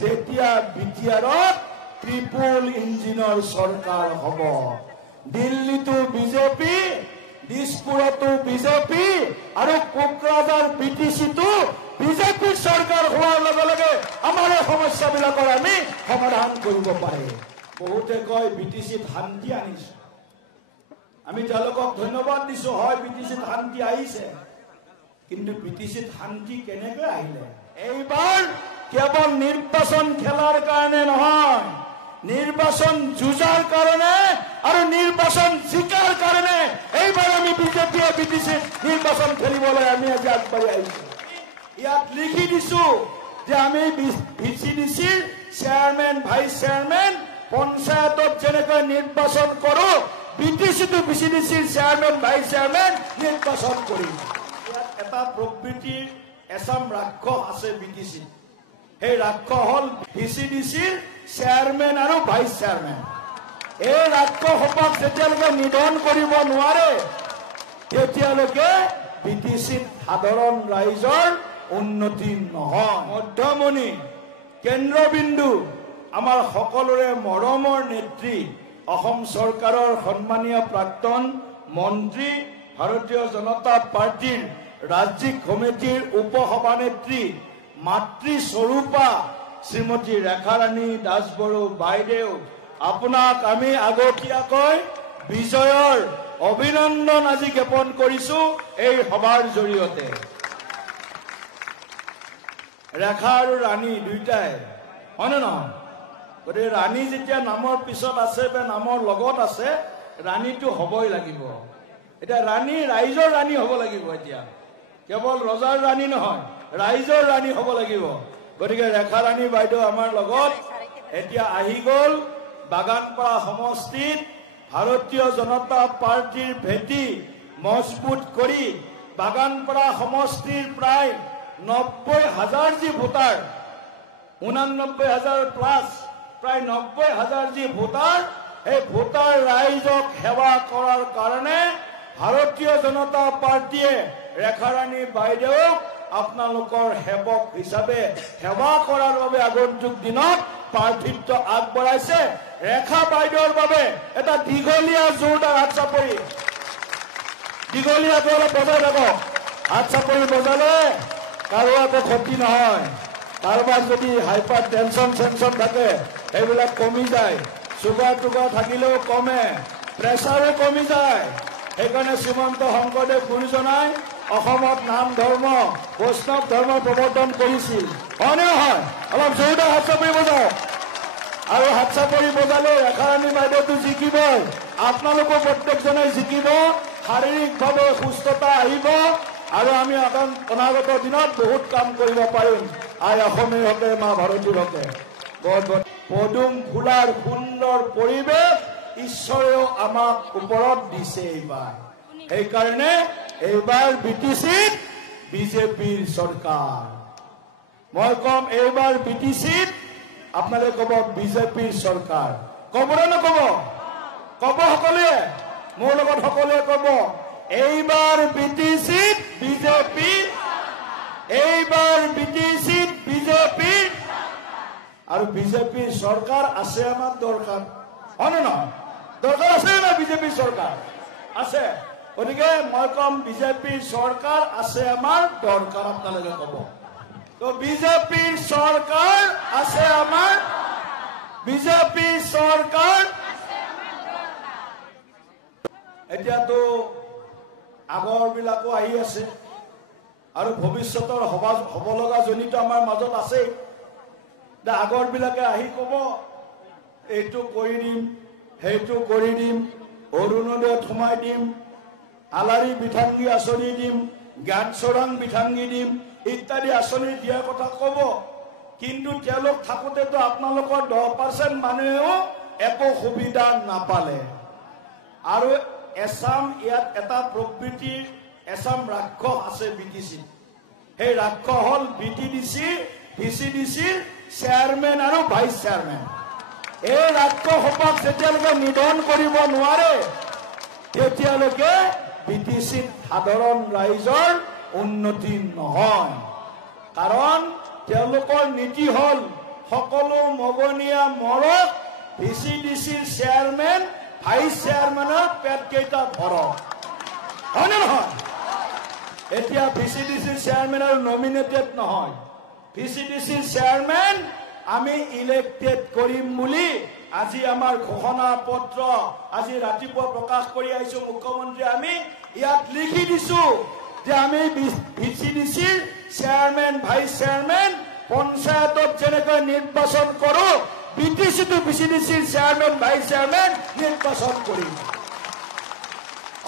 যেতিয়া বিটিআৰত ট্ৰিপল ইঞ্জিনৰ চৰকাৰ হ'ব। দিল্লীতো বিজেপি, দিছপুৰতো বিজেপি আৰু কোকৰাঝাৰ বিটিচিটো বিজেপিৰ চৰকাৰ হোৱাৰ লগে লগে আমাৰ এই সমস্যাবিলাকৰ আমি সমাধান কৰিব পাৰে। বহুতে কয় বিটিচিত শান্তি আনিছে, আমি তেওঁলোকক ধন্যবাদ দিছো। হয়, বিটিচিত শান্তি আহিছে, কিন্তু বিটিচিত শান্তি কেনেকৈ আহিলে? এইবাৰ কেৱল নিৰ্বাচন খেলাৰ কাৰণে নহয়, নিৰ্বাচন যুঁজাৰ কাৰণে আৰু নিৰ্বাচন জিকাৰ কাৰণে এইবাৰ আমি বিজেপিয়ে বিটিচিত নিৰ্বাচন খেলিবলৈ আমি আজি আগবাঢ়ি আহিছো। ইয়াত লিখি দিছো যে আমি ভিচিডিচিৰ চেয়াৰমেন, ভাইচ চেয়াৰমেন পঞ্চায়তত যেনেকৈ নিৰ্বাচন কৰো, বিটিচিটো ভিচিডিচিৰ চেয়াৰমেন, ভাইচ চেয়াৰমেন নিৰ্বাচন কৰিম। ইয়াত এটা প্ৰবৃত্তিৰ এচাম ৰাক্ষস আছে বিটিচিত। সেই ৰাক্ষস হল ভিচিডিচিৰ চেয়াৰমেন আৰু ভাইচ চেয়াৰমেন। এই ৰাক্ষসক যেতিয়ালৈকে নিধন কৰিব নোৱাৰে, তেতিয়ালৈকে বিটিচিত সাধাৰণ ৰাইজৰ উন্নতি নহয়। মধ্যমণি কেন্দ্ৰবিন্দু আমাৰ সকলোৰে মৰমৰ নেত্ৰী, অসম চৰকাৰৰ সন্মানীয় প্ৰাক্তন মন্ত্ৰী, ভাৰতীয় জনতা পাৰ্টিৰ ৰাজ্যিক কমিটিৰ উপ সভানেত্ৰী, মাতৃস্বৰূপা শ্ৰীমতী ৰেখাৰাণী দাসবড়ো বাইদেউ, আপোনাক আমি আগতীয়াকৈ বিজয়ৰ অভিনন্দন আজি জ্ঞাপন কৰিছো এই সভাৰ জৰিয়তে। ৰেখা আৰু ৰাণী দুইটাই হয় নে নহয়? গতিকে ৰাণী যেতিয়া নামৰ পিছত আছে বা নামৰ লগত আছে, ৰাণীটো হবই লাগিব। এতিয়া ৰাণী ৰাইজৰ ৰাণী হব লাগিব। এতিয়া কেৱল ৰজাৰ ৰাণী নহয়, ৰাইজৰ ৰাণী হব লাগিব। গতিকে ৰেখা ৰাণী বাইদেউ আমাৰ লগত এতিয়া আহি গল। বাগানপাৰা সমষ্টিত ভাৰতীয় জনতা পাৰ্টিৰ ভেটি মজবুত কৰি বাগানপাৰা সমষ্টিৰ প্ৰায় 90,000 যি ভোটাৰ, 89,000 প্লাছ প্ৰায় 90,000 যি ভোটাৰ, এই ভোটাৰ ৰাইজক সেৱা কৰাৰ কাৰণে ভাৰতীয় জনতা পাৰ্টিয়ে ৰেখাৰাণী বাইদেউক আপোনালোকৰ সেৱক হিচাপে সেৱা কৰাৰ বাবে আগন্তুক দিনত প্ৰাৰ্থিত্ব আগবঢ়াইছে। ৰেখা বাইদেউৰ বাবে এটা দীঘলীয়া জোৰদাৰ হাত চাপৰি, দীঘলীয়াকৈ অলপ বজাই থাকক। হাত চাপৰি বজালে কাৰো একো ক্ষতি নহয়। কাৰোবাৰ যদি হাইপাৰ টেনচন থাকে সেইবিলাক কমি যায়, চুগাৰ টুগাৰ থাকিলেও কমে, প্ৰেছাৰো কমি যায়। সেইকাৰণে শ্ৰীমন্ত শংকৰদেৱ গুৰুজনাই অসমত নাম ধৰ্ম, বৈষ্ণৱ ধৰ্ম প্ৰৱৰ্তন কৰিছিল। হয় নে নহয়? অলপ জোৰদাৰ হাত চাপৰি বজাওক। আৰু হাত চাপৰি বজালে ৰেখাৰাণী বাইদেউটো জিকিবই, আপোনালোকো প্ৰত্যেকজনে জিকিব, শাৰীৰিকভাৱে সুস্থতা আহিব আৰু আমি অনাগত দিনত বহুত কাম কৰিব পাৰিম। আই অসমীৰ হকে, মা ভাৰতীৰ হকে। পদুম ফুলাৰ সুন্দৰ পৰিৱেশ ঈশ্বৰেও আমাক ওপৰত দিছে এইবাৰ। সেইকাৰণে এইবাৰ বিটিচিত বিজেপিৰ চৰকাৰ। মই কম এইবাৰ বিটিচিত, আপোনালোকে কব বিজেপিৰ চৰকাৰ। কব নে নকব? কব সকলোৱে, মোৰ লগত সকলোৱে কব এইবাৰ বিটিচিত বিজেপি, এইবাৰ বিটিচিত বিজেপি। আৰু বিজেপিৰ চৰকাৰ আছে আমাৰ দৰকাৰ, হয় নে নহয়? দৰকাৰ আছে না বিজেপিৰ চৰকাৰ? আছে। গতিকে মই কম বিজেপিৰ চৰকাৰ আছে আমাৰ দৰকাৰ। আপোনালোকে কব তো বিজেপিৰ চৰকাৰ আছে আমাৰ, বিজেপিৰ চৰকাৰ। এতিয়াতো আগৰ বিলাকো আহি আছে আৰু ভৱিষ্যতৰ হব লগা জনিত আমাৰ মাজত আছে। আগৰ বিলাকে আহি কব এইটো কৰি দিম, সেইটো কৰি দিম, অৰুণোদয়ত সোমাই দিম, আলাৰী বিঠাংগী আঁচনি দিম, জ্ঞান চোৰাং বিঠাংগী দিম ইত্যাদি আঁচনি দিয়াৰ কথা কব। কিন্তু তেওঁলোক থাকোতেতো আপোনালোকৰ 10% মানুহেও একো সুবিধা নাপালে। আৰু এছাম ইয়াত এটা প্ৰবৃত্তিৰ এছাম ৰাক্ষস আছে বিটিচিত। সেই ৰাক্ষস হল বিটিডিচি, ভিচিডিচিৰ চেয়াৰমেন আৰু ভাইচ চেয়াৰমেন। এই ৰাক্ষসক যেতিয়ালৈকে নিধন কৰিব নোৱাৰে, তেতিয়ালৈকে বিটিচিত সাধাৰণ ৰাইজৰ উন্নতি নহয়। কাৰণ তেওঁলোকৰ নীতি হল সকলো মগনীয়া মৰক ভিচিডিচিৰ চেয়াৰমেন ভাইচ চেয়াৰমেনৰ পেটকেইটা ভৰক হয়নে নহয় এতিয়া ভিচিডিচিৰ চেয়াৰমেন আৰু নমিনেটেড নহয় ভিচিডিচিৰ চেয়াৰমেন আমি ইলেক্টেড কৰিম বুলি আজি আমাৰ ঘোষণা পত্ৰ আজি ৰাতিপুৱা প্ৰকাশ কৰি আহিছো মুখ্যমন্ত্ৰী আমি ইয়াত লিখি দিছো যে আমি ভিচিডিচিৰ চেয়াৰমেন ভাইচ চেয়াৰমেন পঞ্চায়তত যেনেকৈ নিৰ্বাচন কৰো বিটিচিটো ভিচিডিচিৰ চেয়াৰমেন ভাইচ চেয়াৰমেন নিৰ্বাচন কৰিম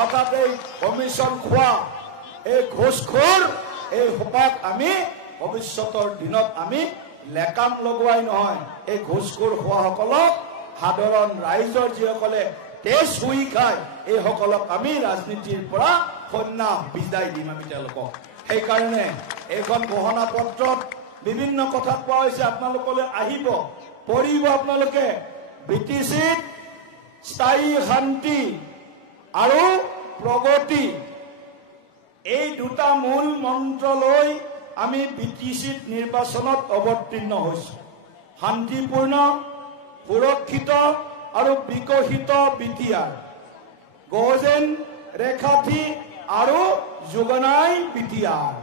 অৰ্থাৎ এই কমিশ্যন খোৱা এই ঘোষখোৰ এই সোপাক আমি ভৱিষ্যতৰ দিনত আমি লেকাম লগোৱাই নহয় এই ঘোষখোৰ খোৱাসকলক সাধাৰণ ৰাইজৰ যিসকলে তেজ চুই খায় এইসকলক আমি ৰাজনীতিৰ পৰা সন্ন্যাস বিদায় দিম আমি তেওঁলোকক সেইকাৰণে এইখন ঘোষণা পত্ৰত বিভিন্ন কথা কোৱা হৈছে আপোনালোকলৈ আহিব পঢ়িব আপোনালোকে বিটিচিত স্থায়ী শান্তি আৰু প্ৰগতি এই দুটা মূল মন্ত্ৰ লৈ আমি বিটিচিত নিৰ্বাচনত অৱতীৰ্ণ হৈছো শান্তিপূৰ্ণ সুৰক্ষিত আৰু বিকশিত বিটিআৰ গৌজেন ৰেখাথি আৰু যুগনাই বিটিআৰ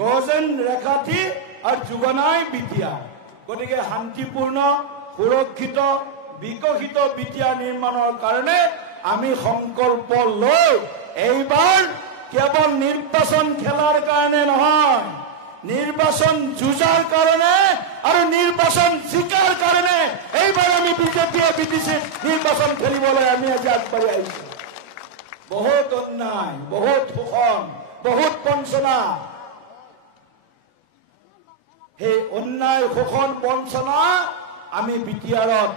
গৌজেন ৰেখাথি আৰু যুগনাই বিটিআৰ গতিকে শান্তিপূৰ্ণ সুৰক্ষিত বিকশিত বিটিআৰ নিৰ্মাণৰ কাৰণে আমি সংকল্প লৈ এইবাৰ কেৱল নিৰ্বাচন খেলাৰ কাৰণে নহয় নিৰ্বাচন যুঁজাৰ কাৰণে আৰু নিৰ্বাচন জিকাৰ কাৰণে এইবাৰ আমি বিজেপিয়ে বিটিচিত নিৰ্বাচন খেলিবলৈ আমি আজি আগবাঢ়ি আহিছো বহুত অন্যায় বহুত শোষণ বহুত বঞ্চনা সেই অন্যায় শোষণ বঞ্চনা আমি বিটিআৰত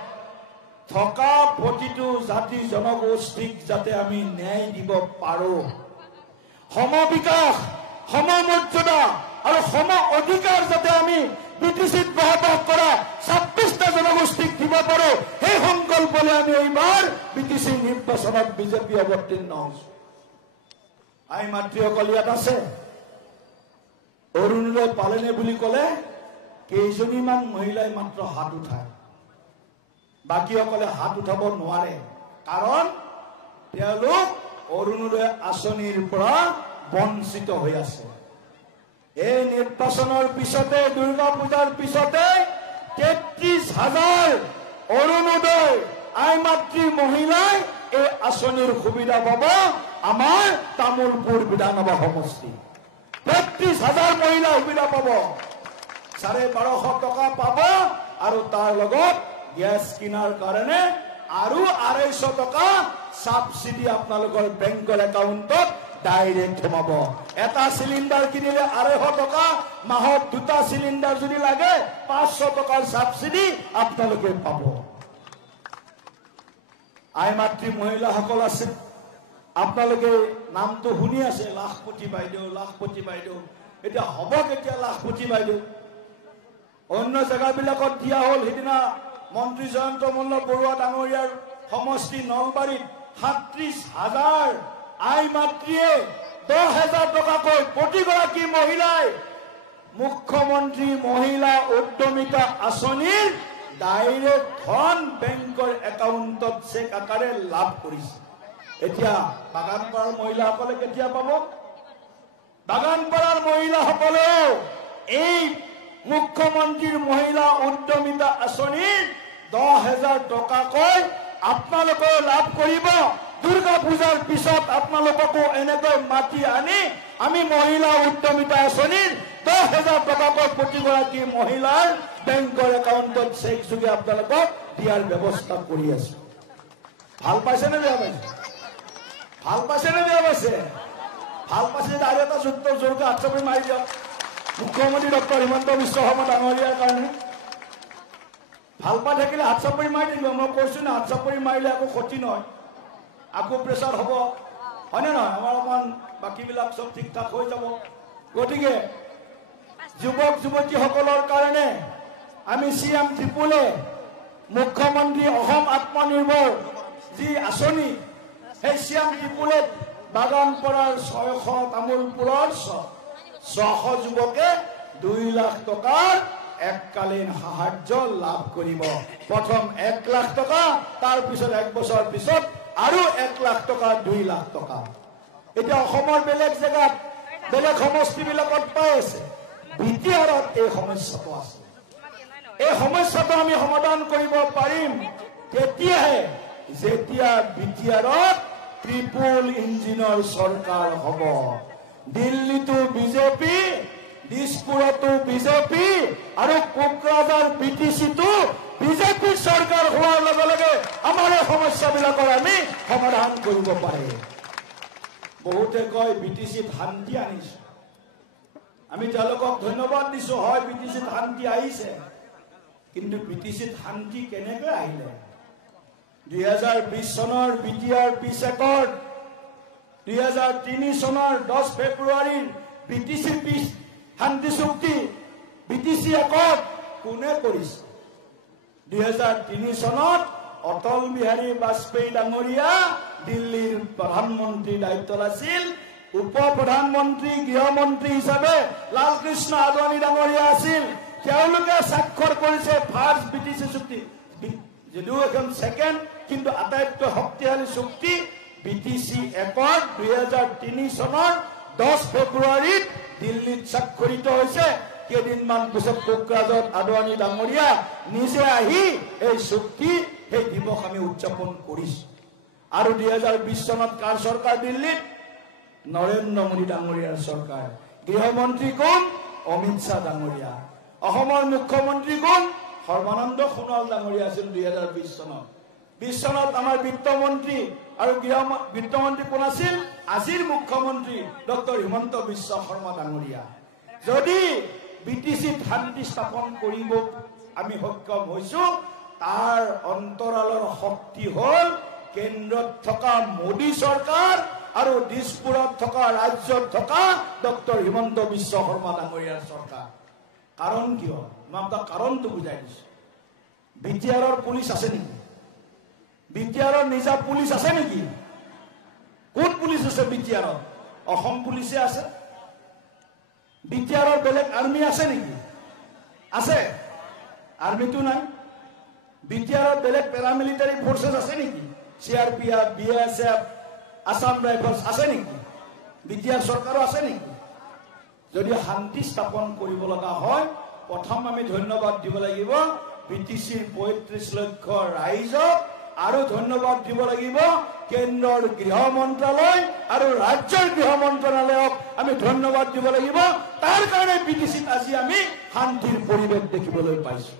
থকা প্ৰতিটো জাতি জনগোষ্ঠীক যাতে আমি ন্যায় দিব পাৰো সমবিকাশ সমমৰ্যাদা আৰু সম অধিকাৰ যাতে আমি বিটিচিত বহবাস কৰা 26টা জনগোষ্ঠীক দিব পাৰো সেই সংকল্পলৈ আমি এইবাৰ বিটিচি নিৰ্বাচনত বিজেপি অৱতীৰ্ণ হৈছো আই মাতৃসকল ইয়াত আছে অৰুণোদয় পালেনে বুলি ক'লে কেইজনীমান মহিলাই মাত্ৰ হাত উঠায় বাকীসকলে হাত উঠাব নোৱাৰে কাৰণ তেওঁলোক অৰুণোদয় আঁচনিৰ পৰা বঞ্চিত হৈ আছে এই নিৰ্বাচনৰ পিছতে দুৰ্গা পূজাৰ পিছতে 33,000 অৰুণোদয় আই মাতৃ মহিলাই এই আঁচনিৰ সুবিধা পাব আমাৰ তামুলপুৰ বিধানসভা সমষ্টি 33,000 মহিলা সুবিধা পাব 1250 টকা পাব আৰু তাৰ লগত গ্যাস কিনাৰ কাৰণে আৰু 250 টকা সাবসিডি আপোনালোকৰ বেংকৰ একাউণ্টত ডাইৰেক্ট সোমাব এটা সিলিন্ডাৰ কিনিলে 250 টকা মাহত দুটা সিলিন্ডাৰ যদি লাগে 500 টকাৰ সাবসিডি আপোনালোকে পাব আই মাতৃ মহিলাসকল আছে আপোনালোকে নামটো শুনি আছে লাখপতি বাইদেউ এতিয়া হ'ব কেতিয়া লাখপতি বাইদেউ অন্য জায়গাবিলাকত দিয়া হ'ল সিদিনা মন্ত্ৰী জয়ন্ত মল্ল বৰুৱা ডাঙৰীয়াৰ সমষ্টি নলবাৰীত 37,000 আই মাতৃয়ে 10,000 টকাকৈ প্ৰতিগৰাকী মহিলাই মুখ্যমন্ত্ৰী মহিলা উদ্যমিতা আঁচনিৰ ডাইৰেক্ট ধন বেংকৰ একাউণ্টত চেক আকাৰে লাভ কৰিছে এতিয়া বাগানপাৰাৰ মহিলাসকলে কেতিয়া পাব বাগানপাৰাৰ মহিলাসকলেও এই মুখ্যমন্ত্ৰীৰ মহিলা উদ্যমিতা আঁচনিৰ 10,000 টকাকৈ আপোনালোকে লাভ কৰিব দুৰ্গা পূজাৰ পিছত আপোনালোককো এনেকৈ মাতি আনি আমি মহিলা উদ্যমিতা আঁচনিৰ 10,000 টকাকৈ প্ৰতিগৰাকী মহিলাৰ বেংকৰ একাউণ্টত চেক যোগে আপোনালোকক দিয়াৰ ব্যৱস্থা কৰি আছো ভাল পাইছে নে বেয়া পাইছে ভাল পাইছে নে বেয়া পাইছে ভাল পাইছে আৰু এটা যুদ্ধ জোৰকে হাতচাপৰি মাৰি দিয়ক মুখ্যমন্ত্ৰী ডক্টৰ হিমন্ত বিশ্ব শৰ্মা ডাঙৰীয়াৰ কাৰণে ভাল পাই থাকিলে হাতচাপৰি মাৰি দিলো মই কৈছো না হাতচাপৰি মাৰিলে আকৌ ক্ষতি নহয় আকৌ প্ৰেছাৰ হ'ব হয়নে নহয় আমাৰ অকমান বাকীবিলাক চব ঠিক ঠাক হৈ যাব গতিকে যুৱক যুৱতীসকলৰ কাৰণে আমি চিএম ত্ৰিপুলে মুখ্যমন্ত্ৰী অসম আত্মনিৰ্ভৰ যি আঁচনি সেই চিএম ত্ৰিপুলে বাগানপাৰাৰ 600 তামোলপুৰৰ 600 যুৱকে 2 লাখ টকাৰ এককালীন সাহায্য লাভ কৰিব। প্ৰথম 1 লাখ টকা, তাৰ পিছত 1 বছৰ পিছত আৰু 1 লাখ টকা, 2 লাখ টকা। এতিয়া অসমৰ বেলেগ জেগাত বেলেগ সমষ্টিবিলাকত পাই আছে, বিটিআৰত এই সমস্যাটো আছে। এই সমস্যাটো আমি সমাধান কৰিব পাৰিম তেতিয়াহে যেতিয়া বিটিআৰত ট্ৰিপল ইঞ্জিনৰ চৰকাৰ হ'ব। দিল্লীতো বিজেপি, দিছপুৰতো বিজেপি আৰু কোকৰাঝাৰ বিটিচিটো বিজেপি চৰকাৰ হোৱাৰ লগে লগে আমাৰ এই সমস্যাবিলাকৰ আমি সমাধান কৰিব পাৰিম। বহুতে কয় বিটিচিত শান্তি আনিছে, আমি তেওঁলোকক ধন্যবাদ দিছো। হয়, বিটিচিত শান্তি আহিছে, কিন্তু বিটিচিত শান্তি কেনেকৈ আহিলে? 2020 চনৰ বিটিআৰ পিছ একৰ্ড, 2003 চনৰ 10 ফেব্ৰুৱাৰীৰ বিটিচি পিছ শান্তি চুক্তি, বিটিচি একৰ্ড কোনে কৰিছে? 2003 চনত অটল বিহাৰী বাজপেয়ী ডাঙৰীয়া দিল্লীৰ প্ৰধানমন্ত্ৰীৰ দায়িত্বত আছিল। উপ প্ৰধানমন্ত্ৰী গৃহমন্ত্ৰী হিচাপে লালকৃষ্ণ আদৱানী ডাঙৰীয়া আছিল। তেওঁলোকে স্বাক্ষৰ কৰিছে ফাৰ্ষ্ট বিটিচি চুক্তি, যদিও এখন ছেকেণ্ড কিন্তু আটাইতকৈ শক্তিশালী চুক্তি বিটিচি একৰ্ড 2003 চনৰ 10 ফেব্ৰুৱাৰীত দিল্লীত স্বাক্ষৰিত হৈছে। কেইদিনমান পিছত কোকৰাঝাৰত আদৱানী ডাঙৰীয়া নিজে আহি এই চুক্তি, সেই দিৱস আমি উদযাপন কৰিছো। আৰু 2020 চনত কাৰ চৰকাৰ দিল্লীত? নৰেন্দ্ৰ মোদী ডাঙৰীয়াৰ চৰকাৰ। গৃহমন্ত্ৰী কোন? অমিত শ্বাহ ডাঙৰীয়া। অসমৰ মুখ্যমন্ত্ৰী কোন? সৰ্বানন্দ সোণোৱাল ডাঙৰীয়া আছিল 2020 চনত। 20 চনত আমাৰ বিত্তমন্ত্ৰী আৰু বিত্তমন্ত্ৰী কোন আছিল? আজিৰ মুখ্যমন্ত্ৰী ডক্টৰ হিমন্ত বিশ্ব শৰ্মা ডাঙৰীয়া। যদি বিটিচিত শান্তি স্থাপন কৰিব আমি সক্ষম হৈছো, তাৰ অন্তৰালৰ শক্তি হল কেন্দ্ৰত থকা মোদী চৰকাৰ আৰু দিছপুৰত থকা ৰাজ্যত থকা ডক্টৰ হিমন্ত বিশ্ব শৰ্মা ডাঙৰীয়াৰ চৰকাৰ। কাৰণ কিয়? মই আপোনাক কাৰণটো বুজাই দিছো। বিটিআৰৰ পুলিচ আছে নেকি? বিটিআৰৰ নিজা পুলিচ আছে নেকি? কোন পুলিচ আছে বিটিআৰত? অসম পুলিচে আছে। বিটিআৰৰ বেলেগ আৰ্মি আছে নেকি? আছে। আৰ্মিটো নাই। বিটিআৰত বেলেগ পেৰামিলিটাৰী ফৰ্চেছ আছে নেকি? CRPF, BSF, আসাম ৰাইফলছ আছে নেকি? বিটিআৰ চৰকাৰো আছে নেকি? যদি শান্তি স্থাপন কৰিব লগা হয়, প্ৰথম আমি ধন্যবাদ দিব লাগিব বিটিচিৰ 35 লক্ষ ৰাইজক, আৰু ধন্যবাদ দিব লাগিব কেন্দ্ৰৰ গৃহ মন্ত্ৰালয় আৰু ৰাজ্যৰ গৃহ মন্ত্ৰালয়ক আমি ধন্যবাদ দিব লাগিব। তাৰ কাৰণে বিটিচিত আজি আমি শান্তিৰ পৰিৱেশ দেখিবলৈ পাইছো।